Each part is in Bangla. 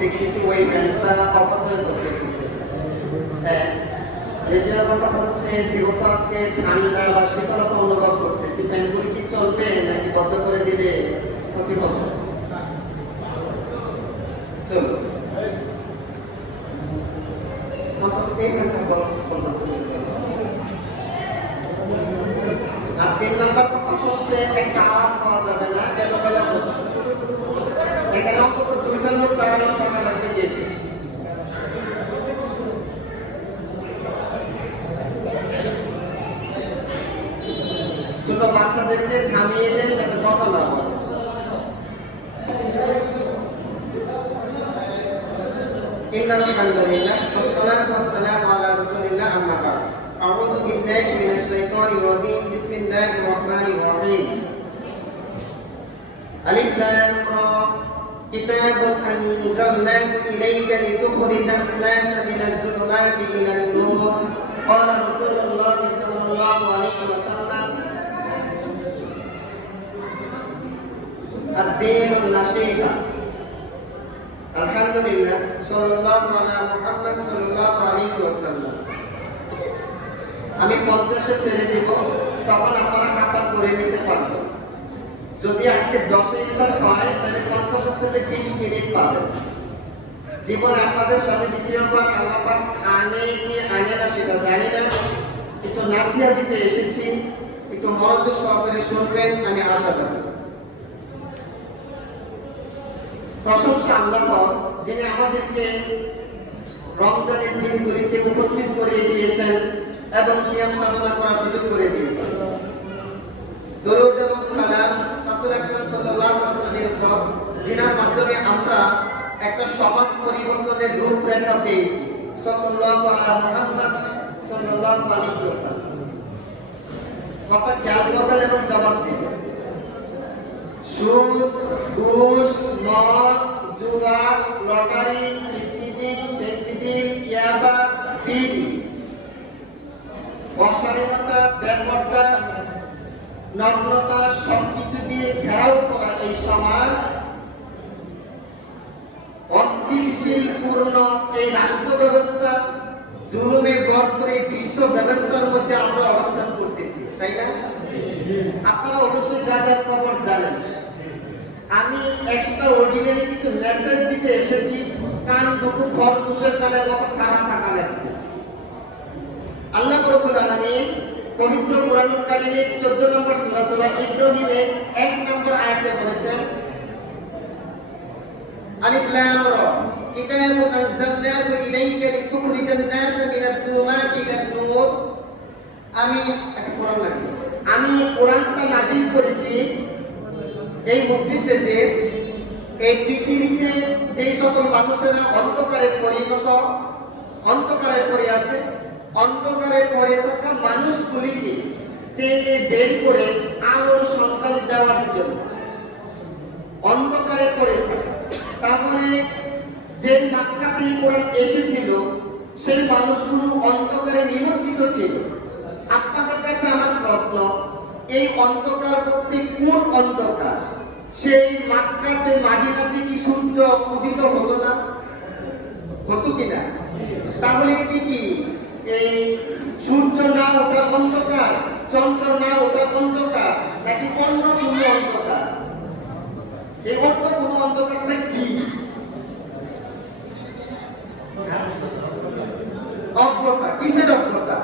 দেখতেছি ওই ব্যান্ডটা অপচয় করছে। হ্যাঁ, দ্বিতীয় কথা হচ্ছে যেহেতু আজকে ঠান্ডা বা শীতলতা অনুভব করতেছি, ফ্যানগুলি কি চলবে নাকি বন্ধ করে দিলে ক্ষতি হবে? চলো এই ফ্যানটা বন্ধ করে দিতে হবে। আর 3 নাম্বার কথা হচ্ছে একটা আওয়াজ পাওয়া যাবে না, এলোমেলো হচ্ছে। এখানে অন্তত 2টা লোক দাঁড়ানো টাকা লাগবে যেতে। ছোট বাচ্চাদেরকে থামিয়ে দেন যাতে কথা না বলে। আলহামদুলিল্লাহ ওয়াসসালাতু ওয়াসসালামু আলা রাসূলিল্লাহ আম্মা বা'দ। আউযু বিল্লাহি মিনাশ শাইতানির রাজীম। বিসমিল্লাহির রাহমানির রাহিম। আলিফ লাম রা কিতাবুন আনজালনাহু ইলাইকা লিতুখরিজান নাসা মিনাজ যুলুমাতি ইলান নূর। ক্বালা রাসূলুল্লাহ সাল্লাল্লাহু আলাইহি ওয়াসাল্লাম ad-dīnu an-nasīḥa। আলহামদুলিল্লাহ সাল্লাল্লাহু আলা মুহাম্মদ সাল্লাল্লাহু আলাইহি ওয়াসাল্লাম। আমি 50-এ ছেড়ে দেব, তখন আপনারা খাতা করে নিতে পারবেন। যদি আজকে 10-এ ইফতার হয় তাহলে 50 থেকে 20 মিনিট পাবেন। জীবনে আপনাদের সাথে দ্বিতীয়বার আল্লাহ পাক আনে কি আনে না সেটা জানি না, কিছু নাসিহা দিতে এসেছি, একটু মনোযোগ সহকারে শুনবেন আমি আশা করি। প্রশংসা আল্লাহর, যিনি আমাদেরকে রমজানের দিনগুলিতে উপস্থিত করে দিয়েছেন এবং সিয়াম সাধনা করার সুযোগ করে দিয়েছেন। দরুদ এবং সালাম রাসূল আকরাম সাল্লাল্লাহু আলাইহি ওয়াসাল্লামের উপর, যিনার মাধ্যমে আমরা একটা সমাজ পরিবর্তনের রূপরেখা পেয়েছি। সাল্লাল্লাহু আলা মুহাম্মদ সাল্লাল্লাহু আলাইহি ওয়াসাল্লাম। কথা খেয়াল করবেন এবং জবাব দিবেন। সুদ, ঘুষ, মদ, জুয়া, লটারি, ইফতিজিং, ফেন্সিডিল, ইয়াবা, বিড়ি, অশালীনতা, বেপরদা, নগ্নতা সবকিছু দিয়ে ঘেরাও করা এই সমাজ, অস্থিতিশীল পূর্ণ এই রাষ্ট্র ব্যবস্থা, জুলুমে ভরপুর এই বিশ্ব ব্যবস্থার মধ্যে আমরা অবস্থান করতেছি, তাই না? আপনারা অবশ্যই যা যা খবর জানেন। আমি এক্সট্রা অর্ডিনারি কিছু মেসেজ দিতে এসেছি, কান দুটো খরগোশের কানের মতো খারাপ থাকা লাগবে। আল্লাহ রাব্বুল আলামিন পবিত্র কোরআনুল কারীমের 14 নম্বর সূরা সূরা ইব্রাহিমের 1 নম্বর আয়াতে বলেছেন, আলিফ লাম রা কিতাবুন আনজালনাহু ইলাইকা লিতুখরিজান নাসা মিনাজ যুলুমাতি ইলান নূর। আমি একটা কোরআন লাগবে। আমি কোরআনটা নাযিল করেছি এই উদ্দেশ্যে যে এই পৃথিবীতে যেই সকল মানুষেরা অন্ধকারে পড়ে আছে, অন্ধকারে পড়ে থাকা মানুষগুলিকে টেনে বের করে আলোর সন্ধান দেওয়ার জন্য। অন্ধকারে পড়ে থাকা, তাহলে যে মাক্কাতে কোরআন এসেছিল সেই মানুষগুলো অন্ধকারে নিমজ্জিত ছিল। আপনাদের কাছে আমার প্রশ্ন, এই অন্ধকার বলতে কোন অন্ধকার? সেই মাক্কাতে মাদিনাতে কি সূর্য উদিত হতো না? হতো কিনা? তাহলে কি এই সূর্য না ওটা অন্ধকার, চন্দ্র না ওটা অন্ধকার, নাকি অন্য কোনো অন্ধকার? এই অন্য কোনো অন্ধকারটা কি? অজ্ঞতা। কিসের অজ্ঞতা?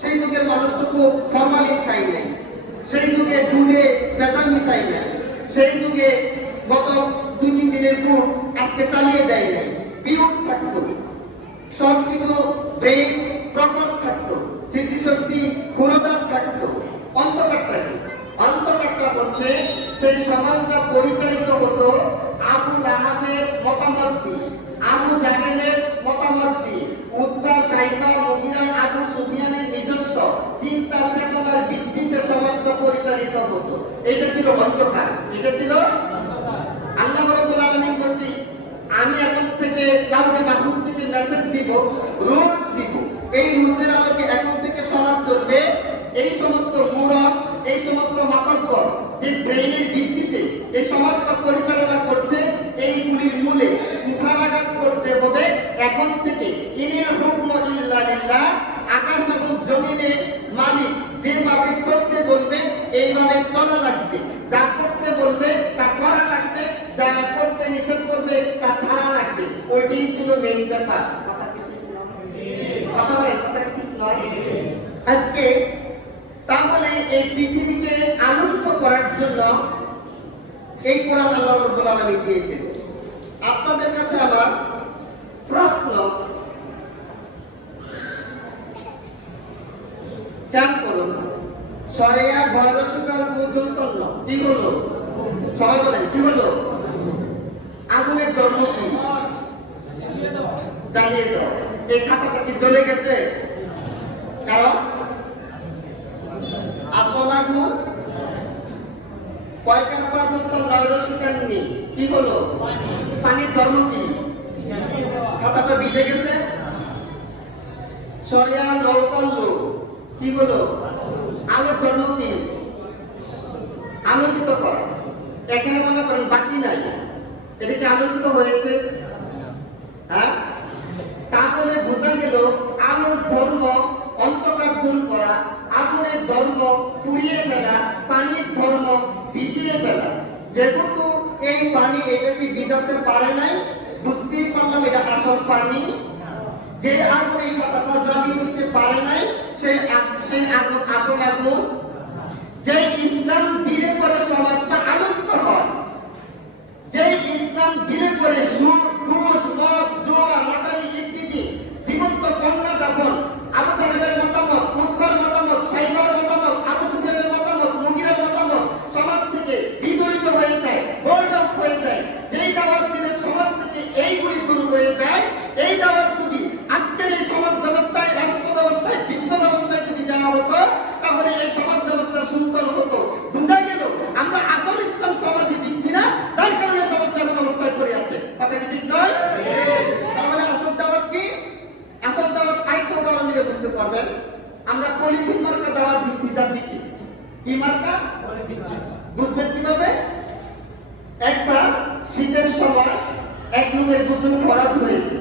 সেই যুগের মানুষ তো ফরমালিন খাই নাই, সেই যুগে দুধে ভেজাল মিশাই নাই, সেই যুগে গত 2-3 দিনের পর আজকে চালিয়ে দেয় নাই, পিওর থাকতো, সবকিছু ব্রেন প্রপার থাকতো, স্মৃতিশক্তি পুরোদার থাকতো। অন্তকারটা কি? অন্তকারটা হচ্ছে সেই সমাজটা পরিচালিত হতো আবু লাহাবের মতামত দিয়ে, আবু জাহেলের মতামত দিয়ে, উতবা, সাইবা, মুগিরা, আবু সুফিয়ানের নিজস্ব চিন্তা চেতনার ভিত্তিতে সমাজটা পরিচালিত হতো। এটা ছিল অন্ধকার, এটা ছিল। আল্লাহ রাব্বুল আলামিন বলছি, আমি এখন থেকে লাউহে মাহফুজ থেকে মেসেজ দিব, রুলস দিব। এই রুলসের আলোকে এখন থেকে সমাজ চলবে। এই সমস্ত মূরত, এই সমস্ত মাতব্বর যে ব্রেইনের ভিত্তিতে এই সমাজটা পরিচালনা করছে, এইগুলির মূলে কুঠারাঘাত এইভাবে চলা লাগবে। যা করতে বলবে তা করা লাগবে, যা করতে নিষেধ করবে তা ছাড়া লাগবে। ওইটাই ছিল মেইন ব্যাপার। কথা বলেন, কথা ঠিক নয়? আজকে তাহলে এই পৃথিবীকে আনন্দিত করার জন্য এই কোরআন আল্লাহ রাব্বুল আলামিন দিয়েছেন। আপনাদের কাছে আমার প্রশ্ন, কেন করুন শরিয়া গয়র সুকার কুদুতন্ন কি হলো? সবাই বলেন কি হলো? আগুনের ধর্ম কি? জ্বালিয়ে দাও। এই খাতাটা কি জ্বলে গেছে? কারণ আসল আগুন কয়কার পর্যন্ত গয়র সুকার নেই, কি হলো? পানির ধর্ম কি? খাতাটা ভিজে গেছে। শরিয়া নৌকল্য কি হলো? আলোর ধর্ম কি? আলোকিত করা। এখানে মনে করেন বাকি নাই, এটা কি আলোকিত হয়েছে? হ্যাঁ, তাহলে বোঝা গেল আলোর ধর্ম অন্ধকার দূর করা, আগুনের ধর্ম পুড়িয়ে ফেলা, পানির ধর্ম ভিজিয়ে ফেলা। যেহেতু এই পানি এটাকে ভিজাতে পারে নাই, বুঝতেই পারলাম এটা আসল পানি। যে আগুন এই কথাটা জ্বালিয়ে দিতে পারে নাই, সেই আগুন আসল আগুন। যে ইসলাম দিলে পরে সমাজটা আলোকিত হয়, যে ইসলাম দিলে পরে সুদ, ঘুষ, মদ, জুয়া, লটারি ইত্যাদি জীবন্ত কন্যা দাপন, আবু জাহেলের মতামত, উৎবার মতামত, সাইবার মতামত, আবু সুফিয়ানের মতামত, মুগিরের মতামত সমাজ থেকে বিদরিত হয়ে যায়, বৈরব হয়ে যায়। যেই দাওয়াত দিলে সমাজ থেকে এইগুলি দূর হয়ে যায়, এই দাওয়াত যদি আজকের এই সমাজ ব্যবস্থায়, রাষ্ট্র ব্যবস্থায়, বিশ্ব ব্যবস্থায় যদি দেওয়া হতো, তাহলে এই সমাজ ব্যবস্থা সুন্দর হতো। বোঝা গেল আমরা আসল ইসলাম সমাজে দিচ্ছি না, যার কারণে সমাজটা এমন অবস্থায় পড়ে আছে। কথা কি ঠিক নয়? তাহলে আসল দাওয়াত কি? আসল দাওয়াত আরেকটা উদাহরণ দিলে বুঝতে পারবেন। আমরা পলিথিন মার্কা দাওয়াত দিচ্ছি জাতিকে। কি মার্কা? বুঝবেন কিভাবে? একবার শীতের সময় এক লোকের গোসল ফরজ হয়েছে,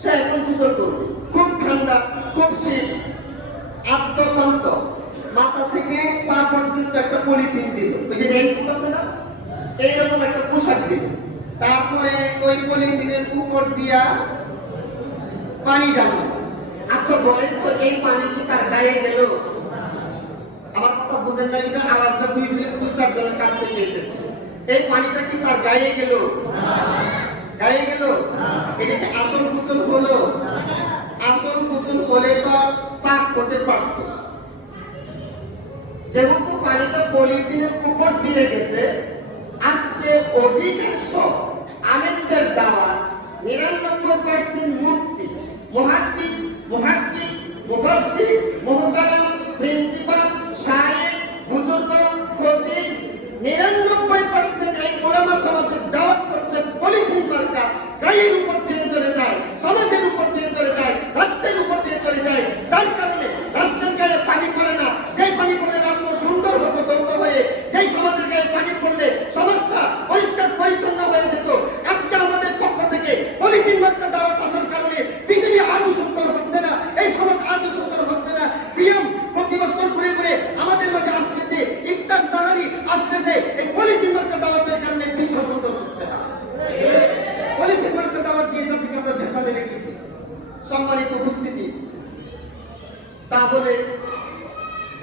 সে এখন গোসল করবে, খুব ঠান্ডা, খুব শীত, আত্মপান্ত, মাথা থেকে পা পর্যন্ত একটা পলিথিন দিল, ওই যে রেইনকোট আছে না, এইরকম একটা পোশাক দিল। তারপরে ওই পলিথিনের উপর দিয়া পানি ডালল। আচ্ছা বলেন তো, এই পানি কি তার গায়ে গেল? আমার কথা বুঝেন না, এটা আওয়াজটা দুই চার জনের কাছ থেকে এসেছে। এই পানিটা কি তার গায়ে গেল? গায়ে গেল? এটা কি আসল গোসল হলো? আসল গোসল হলে তো পাক হতে পারত। যেহেতু পানিটা পলিথিনের উপর দিয়ে গেছে, আজকে অধিকাংশ আলেমদের দাওয়া 99% মূর্তি, মুহাদ্দিস, মুহাক্কিক, মুফাসসির, মুহতারাম, প্রিন্সিপাল, শায়েখ, বুজুর্গ, খতিব 99% এই উলামা সমাজের দাওয়াত করছে পলিথিন মার্কা, গায়ের উপর দিয়ে চলে যায়, সমাজের উপর দিয়ে চলে যায়, রাষ্ট্রের উপর দিয়ে চলে যায়। যার কারণে রাষ্ট্রের গায়ে পানি পড়ে না। যেই পানি পড়লে রাষ্ট্র সুন্দর হতো দৌড় হয়ে, যেই সমাজের গায়ে পানি পড়লে সমাজটা পরিষ্কার পরিচ্ছন্ন হয়ে যেত। আজকে আমাদের পক্ষ থেকে পলিথিন মার্কা দাওয়াত আসার কারণে পৃথিবী আদৌ সুন্দর হচ্ছে না, এই সমাজ আদৌ সুন্দর হচ্ছে না। সিএম প্রতি বছর ঘুরে ঘুরে আমাদের মাঝে আসতেছে, ইফতার সাহারি আসতেছে, এই পলিথিন মার্কা দাওয়াতের কারণে বিশ্ব সুন্দর হচ্ছে না। পলিথিন মার্কা দাওয়াত দিয়ে জাতিকে আমরা ভেসালে রেখেছি। সম্মানিত উপস্থিতি, তাহলে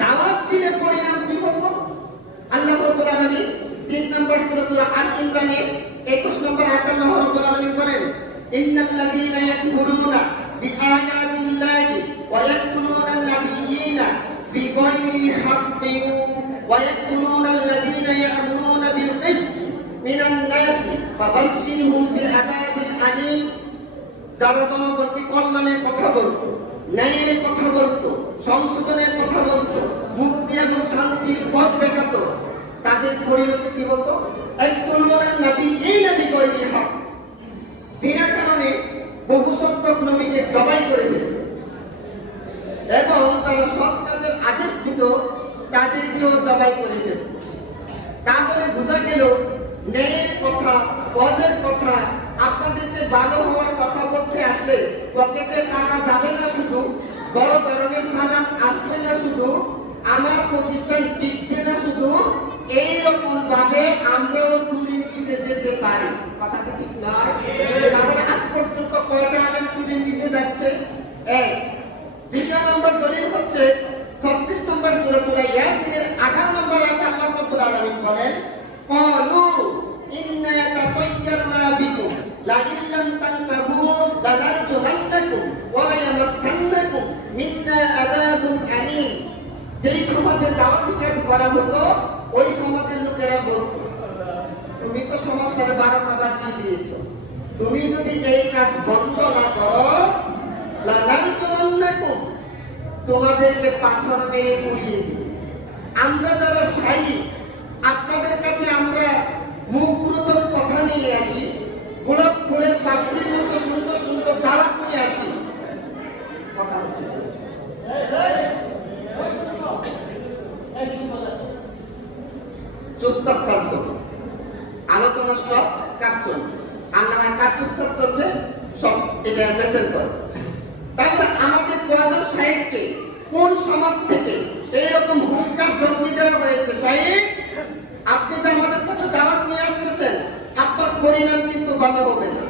দাওয়াত দিলে পরিণাম কি হলো? আল্লাহ রাব্বুল আলামিন 3 নম্বর সূরা আল ইমরানে 21 নম্বর আয়াতে আল্লাহ রাব্বুল আলামিন বলেন, ইন্নাল্লাযীনা ইয়াকফুরুনা বিআয়াতিল্লাহি ওয়া ইয়াকতুলুনা আন-নাবিয়্যিনা বিগায়রি হাক্কিন ওয়া ইয়াকতুলুনা আল্লাযীনা ইয়া'মুরুনা বিল কিসতি মিনান নাসি ফাবাশশিরহুম বিআযাবিন আলীম। যারা জনগণকে কল্যাণের কথা বলতো, ন্যায়ের কথা বলতো, সংশোধনের কথা বলতো, মুক্তি এবং শান্তির পথ দেখাতো, তাদের পরিণতি কি হতো? ইয়াকতুলুনা আন-নাবিয়্যিনা বিগায়রি হক, বিনা কারণে বহু সংখ্যক নবীকে জবাই করে দিত। এবং যারা সৎ কাজের আদেশ দিত তাদেরকেও জবাই করে দিত। তাহলে বোঝা গেল ন্যায়ের কথা, ওয়াজের কথা, আপনাদেরকে ভালো হওয়ার কথা বলতে আসলে পকেটে টাকা যাবে না শুধু, বড় ধরনের সালাদ আসবে না শুধু, আমার প্রতিষ্ঠান টিকবে না সমাজে দাওয়াতি কাজ করা হতো, ওই সমাজের লোকেরা বলতো তুমি তো সমাজটাকে 12টা বাজিয়ে দিয়েছ, তুমি যদি এই কাজ বন্ধ না করো লানারজুমান্নাকুম, তোমাদেরকে পাথর মেরে পুড়িয়ে দিবে। আমরা যারা শায়ী, আপনাদের কাছে আমরা মুখরোচক কথা নিয়ে আসি, গোলাপ ফুলের পাপড়ির মতো সুন্দর সুন্দর দাওয়াত নিয়ে আসি, কথা হচ্ছে চুপচাপ কাজ করবে, আলোচনা সব কাজ চলবে, আর না হয় কাজ চুপচাপ চলবে, সব এটা মেনটেন করে। তাহলে আমাদের প্রয়োজন সাহেবকে কোন সমাজ থেকে এইরকম হুঙ্কার ধমকি দেওয়া হয়েছে, সাহেব আপনি যে আমাদের কাছে দাওয়াত নিয়ে আসতেছেন, আপনার পরিণাম কিন্তু ভালো হবে না।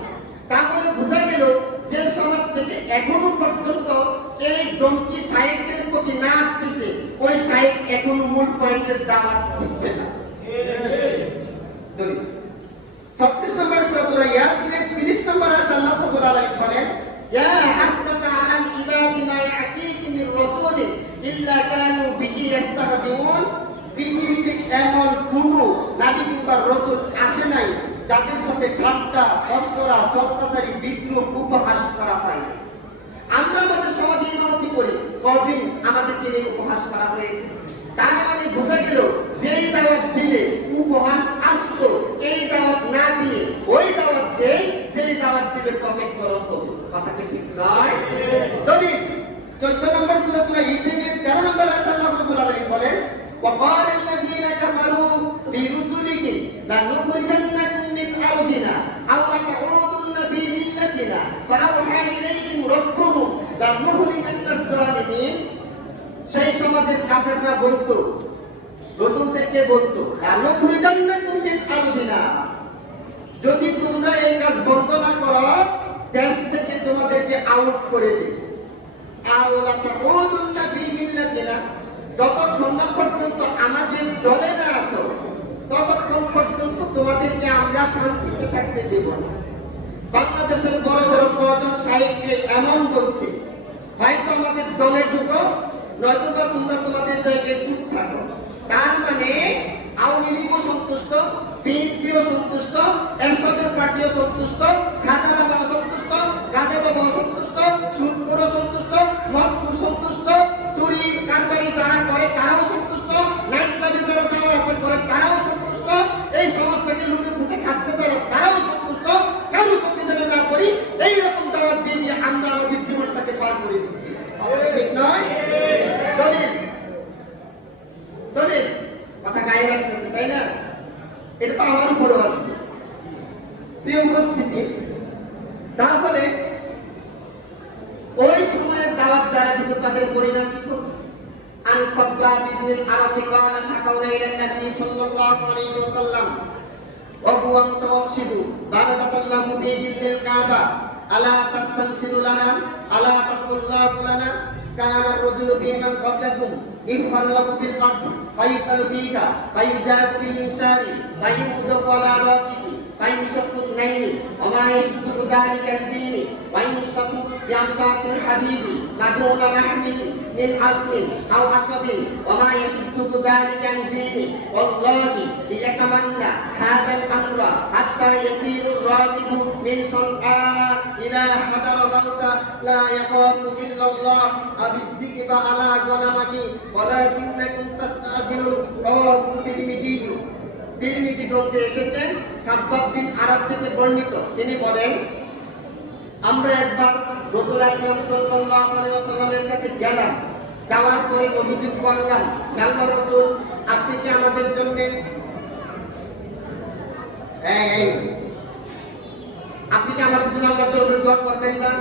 তাহলে বোঝা গেল যে সমাজ থেকে এখনো পর্যন্ত এই ধমকি সাহেবদের প্রতি না আসতেছে, ওই সাহেব এখনো মূল পয়েন্টের দাওয়াত দিচ্ছে না। 36 নম্বর সূরা ইয়াসিনের 30 নম্বর আয়াত আল্লাহ রাব্বুল আলামিন বলেন, ইয়া হাসরাতা আলাল ইবাদি মা ইয়াতিহিম মির রাসূলিন ইল্লা কানু বিহি ইস্তাহজিউন। পৃথিবীতে এমন কোনো নবী কিংবা রাসূল আসে নাই যাদের সাথে ঠাট্টা, মশকরা, চর্চাচারী, বিদ্রূপ, উপহাস করা হয়। আমরা আমাদের সমাজে ইমামতি করি, কদিন আমাদেরকে নিয়ে উপহাস করা হয়েছে। তার মানে বোঝা গেল যেই দাওয়াত দিলে উপহাস আসতো, এই দাওয়াত না দিয়ে ওই দাওয়াত দেই, যেই দাওয়াত দিলে পকেট গরম হবে। কথা কি ঠিক নয়? দলিল 14 নম্বর সূরা ইব্রাহিমের 13 নম্বর আয়াত আল্লাহ রাব্বুল আলামিন বলেন, وقال الذين كفروا برسلهم لنخرجنكم من أرضنا أو لتعودن في ملتنا فأوحى إليهم ربهم لنهلكن الظالمين। সেই সমাজের কাফেররা বলতো, রাসূলদেরকে বলতো, লানুখরিজান্নাকুম মিন আরদিনা, যদি তোমরা এই কাজ বন্ধ না করো, দেশ থেকে তোমাদেরকে আউট করে দেব। আও লাতাউদুন্না ফি মিল্লাতিনা, যতক্ষণ না পর্যন্ত আমাদের দলে না আসো, ততক্ষণ পর্যন্ত তোমাদেরকে আমরা শান্তিতে থাকতে দেব না। বাংলাদেশের বড় বড় কজন সাহেবকে এমন বলছে, হয়তো আমাদের দলে ঢুকো, নয়তোবা তোমরা তোমাদের জায়গায় চুপ থাকো। তার মানে আওয়ামী লীগও সন্তুষ্ট, বিএনপিও সন্তুষ্ট, এরশাদের পার্টিও সন্তুষ্ট, খাজা বাবা সন্তুষ্ট, গাজা বাবা সন্তুষ্ট, সুদখোরও সন্তুষ্ট, মদখোর সন্তুষ্ট, চুরি কারবারি যারা করে তারাও সন্তুষ্ট, নাইট ক্লাবে যারা যাওয়া আসা করে তারাও সন্তুষ্ট, এই সমাজটাকে লুটে ফুটে খাচ্ছে যারা তারাও সন্তুষ্ট। কারো চোখে যেন না করি, এইরকম দাওয়াত দিয়ে দিয়ে আমরা আমাদের জীবনটাকে পার করে দিচ্ছি। ঠিক নয়? দলিল দলিল কথা গায়ে রাখতেছে, তাই না? এটা তো আমার উপরও আসবে। প্রিয় উপস্থিতি, তাহলে ওই সময়ের দাওয়াত যারা দিত তাদের পরিণাম কি করবে? আন খাব্বাব ইবনে আরাবি ক্বালা শাকাউনা ইলা নবী সাল্লাল্লাহু আলাইহি ওয়াসাল্লাম ওয়া হুয়া মুতাওয়াসসিদু বারাকাতাল্লাহু বিদিল কাবা আলা তাস্তানসিরু লানা আলা তাকুল্লাহু লানা কানা আর-রাজুলু বিমান ক্বাবলাকুম ইহমালু বিল আরদ ফায়ুকালু ফিহা ফায়ুজাদু বিল ইনসানি ফায়ুদু আলা রাসিহি ফায়ুশাqqu সুনাইনি ওয়া মা ইয়াসুদ্দু যালিকা ad-দীনি ওয়া ইউসাকু বিআমসাতিল হাদীদি মাদুনা রাহমিহি মিন আসমিন আও আসবিন ওয়া মা ইয়াসুদ্দু যালিকা ad-দীনি ওয়াল্লাহি ইয়াতামান্না হাযাল আমরা হাত্তা ইয়াসিরু আর-রাকিবু মিন সানআ ইলা হাদারামাউতা লা ইয়াখাফু ইল্লাল্লাহ আবিদ্দিকা আলা গনামাকি ওয়ালাকিন্নাকুম তাসতাজিলুন রাওয়াহু তিরমিজি গ্রন্থে এসেছেন, খাব্বাব বিন আরাব থেকে বর্ণিত। তিনি বলেন, আমরা একবার রাসূল আকরাম সাল্লাল্লাহু আলাইহি ওয়াসাল্লামের কাছে গেলাম, যাওয়ার পরে অভিযোগ করলাম, আল্লাহর রাসূল আপনি কি আমাদের জন্য আল্লাহর দরবারে দোয়া করবেন না?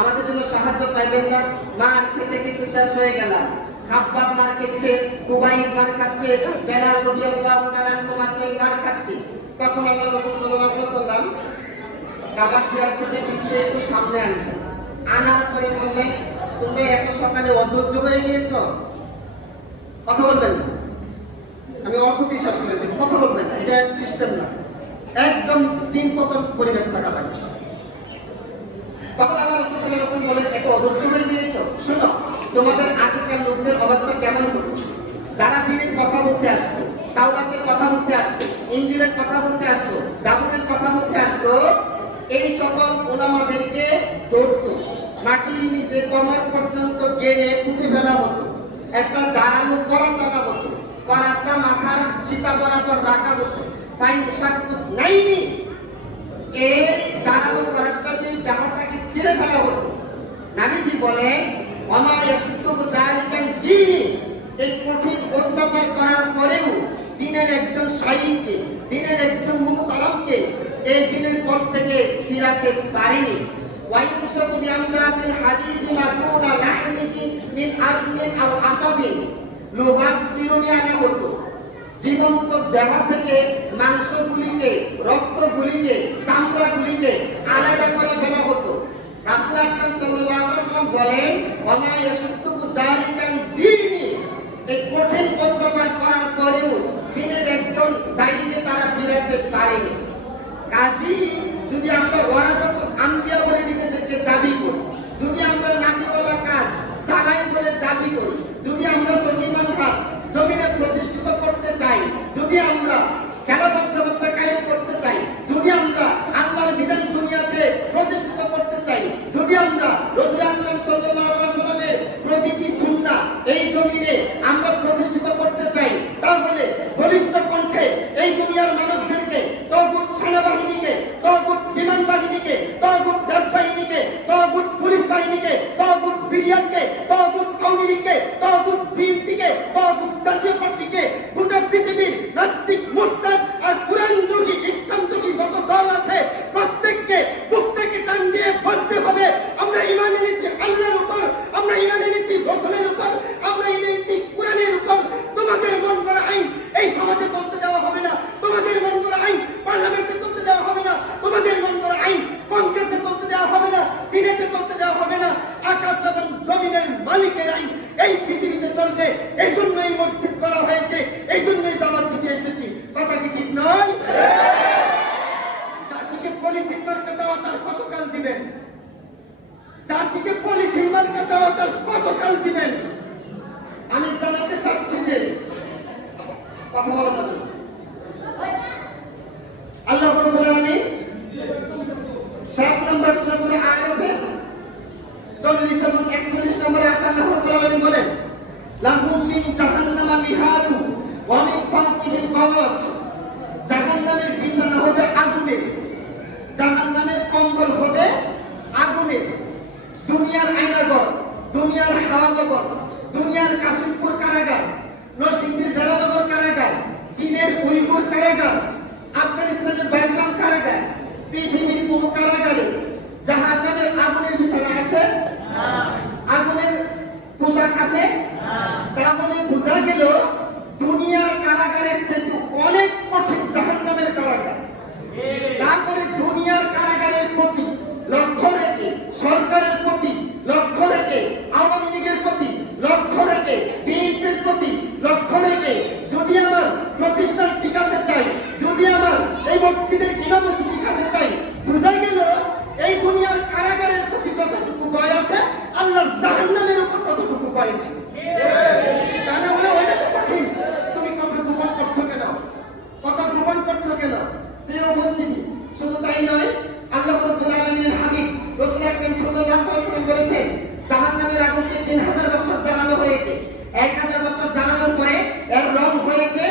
আমাদের জন্য সাহায্য চাইবেন না? মার খেতে খেতে শেষ হয়ে গেলাম। খাব্বাব মার খেচ্ছে, কুবাইব মার খাচ্ছে, বেলাল রাদিয়াল্লাহু তাআলা আনহু মার খাচ্ছে। তখন আল্লাহর রাসূল সাল্লাল্লাহু আলাইহি ওয়াসাল্লাম কাবার দিয়ার থেকে পিঠে একটু সামনে আনলেন, আনার পরে বললেন, তুমি এত সকালে অধৈর্য হয়ে গিয়েছো, কথা বলবেন না। আমি অল্পটি শেষ করে দিই, কথা বলবেন না, এটা সিস্টেম না, একদম দিন পতন পরিবেশ থাকা লাগবে। তখন আল্লাহ রাসূল সাল্লাল্লাহু আলাইহি ওয়াসাল্লাম বলেন, এত অধৈর্য হয়ে গিয়েছো, শোনো তোমাদের আগেকার লোকদের অবস্থা কেমন হতো। যারা দিনের কথা বলতে আসতো, তাওরাতের কথা বলতে আসতো, ইনজিলের কথা বলতে আসতো, জাবুরের কথা বলতে আসতো, এই সকল ওলামাদেরকে ধরতো, মাটির নিচে কমর পর্যন্ত গেড়ে পুঁতে ফেলা হতো, একটা দাঁড়ানো করা টানা হতো, করারটা মাথার সীতা বরাবর রাখা হতো, তাই সাকুস নাইনি, এই দাঁড়ানো করারটা দিয়ে দেহটাকে ছিঁড়ে ফেলা হতো। নবীজি বলেন ওমা ইয়াসুদ্দু যালিকাল দীনি, এই কঠিন অত্যাচার করার পরেও দিনের একজন শাহীদকে, দিনের একজন মুহতারামকে এই দিনের পথ থেকে ফিরাতে পারেনি। ওয়াইউসাতু বিআমসাতিল হাদীদি মাকুনা লাহমিহি মিন আজমিন আও আসাবিন, লোহার চিরুনি আনা হতো, জীবন্ত দেহ থেকে মাংসগুলিকে, রক্তগুলিকে, চামড়াগুলিকে আলাদা করে ফেলা হতো। রাসূল আকরাম সাল্লাল্লাহু আলাইহি ওয়াসাল্লাম বলেন ওমা ইয়াসুদ্দু যালিকাল দীনি, এই কঠিন অত্যাচার করার পরেও দিনের একজন দায়ীকে তারা ফিরাতে পারেনি। কাজী যদি আমরা ওয়ারাসাতুল আম্বিয়া বলে নিজেদেরকে দাবি করি, যদি আমরা নাবিওয়ালা কাজ চালাই বলে দাবি করি, যদি আমরা সহিমান কাজ জমিনে প্রতিষ্ঠিত করতে চাই, যদি আমরা খেলাফত ব্যবস্থা কায়েম করতে চাই, যদি আমরা আল্লাহর বিধান দুনিয়াতে প্রতিষ্ঠিত করতে চাই, যদি আমরা রাসূল আকরাম সাল্লাল্লাহু আলাইহি ওয়াসাল্লামের প্রতিটি সুন্নাহ এই জমিনে আমরা প্রতিষ্ঠিত করতে চাই, তাহলে বলিষ্ঠ কণ্ঠে এই দুনিয়ার মানুষদেরকে, তাগুত সেনাবাহিনীকে, তাগুত বিমান বাহিনীকে, তাগুত ডাক বাহিনীকে, তাগুত পুলিশ বাহিনীকে, তাগুত বিডিআরকে, তাগুত আওয়ামী লীগকে, তাগুত বিএনপিকে, তাগুত জাতীয় পার্টিকে, গোটা পৃথিবীর নাস্তিক, মুরতাদ আর কুরআনদ্রোহী, ইসলামদ্রোহী যত দল আছে প্রত্যেককে বুক থেকে টান দিয়ে বলতে হবে আমরা ঈমান এনেছি আল্লাহর উপর, আমরা ঈমান এনেছি রাসূলের উপর, আমরা ঈমান এনেছি কুরআনের উপর। তোমাদের মন গড়া আইন এই সমাজে চলতে দেওয়া হবে না, তোমাদের মন গড়া আইন পার্লামেন্টে চলতে দেওয়া হবে না, তোমাদের মন গড়া আইন কংগ্রেসে চলতে দেওয়া হবে না, সিনেটে চলতে দেওয়া হবে না। আকাশ এবং জমিনের মালিকের আইন এই পৃথিবীতে চলবে। এই জন্যই মসজিদ করা হয়েছে, এই জন্যই দাওয়াত দিতে এসেছি। কথা কি ঠিক নয়? জাতিকে পলিথিন মার্কা দাওয়াত আর কতকাল দিবেন? জাতিকে পলিথিন মার্কা দাওয়াত আর কতকাল দিবেন? আমি জানাতে চাচ্ছি যে কথা বলা যাবে না। আল্লাহ রাব্বুল আলামিন 7 নম্বর সূরা আরাফে 40 এবং 41 নম্বর আয়াতে আল্লাহ রাব্বুল আলামিন বলেন লাহুম মিন জাহান্নামা মিহাদু ওয়া মিন ফাওকিহিম গাওয়াশ, জাহান্নামের বিছানা হবে আগুনের, জাহান্নামের কম্বল হবে আগুনের। দুনিয়ার আয়নাঘর, দুনিয়ার হাওয়ানগর, দুনিয়ার কাশিমপুর কারাগার, নরসিংদীর বেলানগর কারাগার, চীনের উইগুর কারাগার, আফগানিস্তানের বাগরাম কারাগার, পৃথিবীর কোন কারাগারে জাহান্নামের আগুনের বিছানা আছে? আগুনের পোশাক আছে? তাহলে বোঝা গেল দুনিয়ার কারাগারের চেয়ে অনেক কঠিন জাহান্নামের কারাগার। তারপরে দুনিয়ার কারাগারের প্রতি লক্ষ্য রেখে, সরকারের প্রতি লক্ষ্য রেখে, আওয়ামী লীগের প্রতি লক্ষ্য রেখে, বিএনপির প্রতি লক্ষ্য রেখে যদি আমার প্রতিষ্ঠান টিকাতে চাই, যদি আমার এই মসজিদের ইমামতি টিকাতে চাই, বোঝা গেল এই দুনিয়ার কারাগারের প্রতি যতটুকু ভয় আছে আল্লাহর জাহান্নামের উপর ততটুকু ভয় নেই। তা না হলে ওইটা তো কঠিন। তুমি কথা গোপন করছো কেন? কথা গোপন করছো কেন? প্রিয় উপস্থিতি, শুধু তাই নয়, আল্লাহ রাব্বুল আলামিনের হাবিব রাসূল আকরাম সাল্লাল্লাহু আলাইহি ওয়াসাল্লাম বলেছেন জাহান্নামের আগুনকে 3000 বছর জ্বালানো হয়েছে। 1000 বছর জ্বালানোর পরে এর রং হয়েছে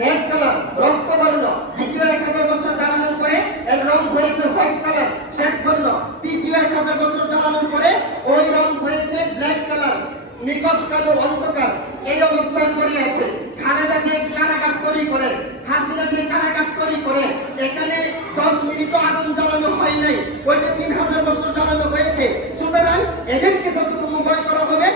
রেড কালার, রক্তবর্ণ। দ্বিতীয় 1000 বছর জ্বালানোর পরে এর রং হয়েছে হোয়াইট কালার, শ্বেত বর্ণ। তৃতীয় 1000 বছর জ্বালানোর পরে ওই রং হয়েছে ব্ল্যাক কালার, নিকশ কালো, অন্ধকার। এই অবস্থায় পড়ে আছে। খালেদা যে কারাগার তৈরি করে, হাসিনা যে কারাগার তৈরি করে, এখানে 10 মিনিটও আগুন জ্বালানো হয় নাই, ওইটা 3000 বছর জ্বালানো হয়েছে। সুতরাং এদেরকে যতটুকু ভয় করা হবে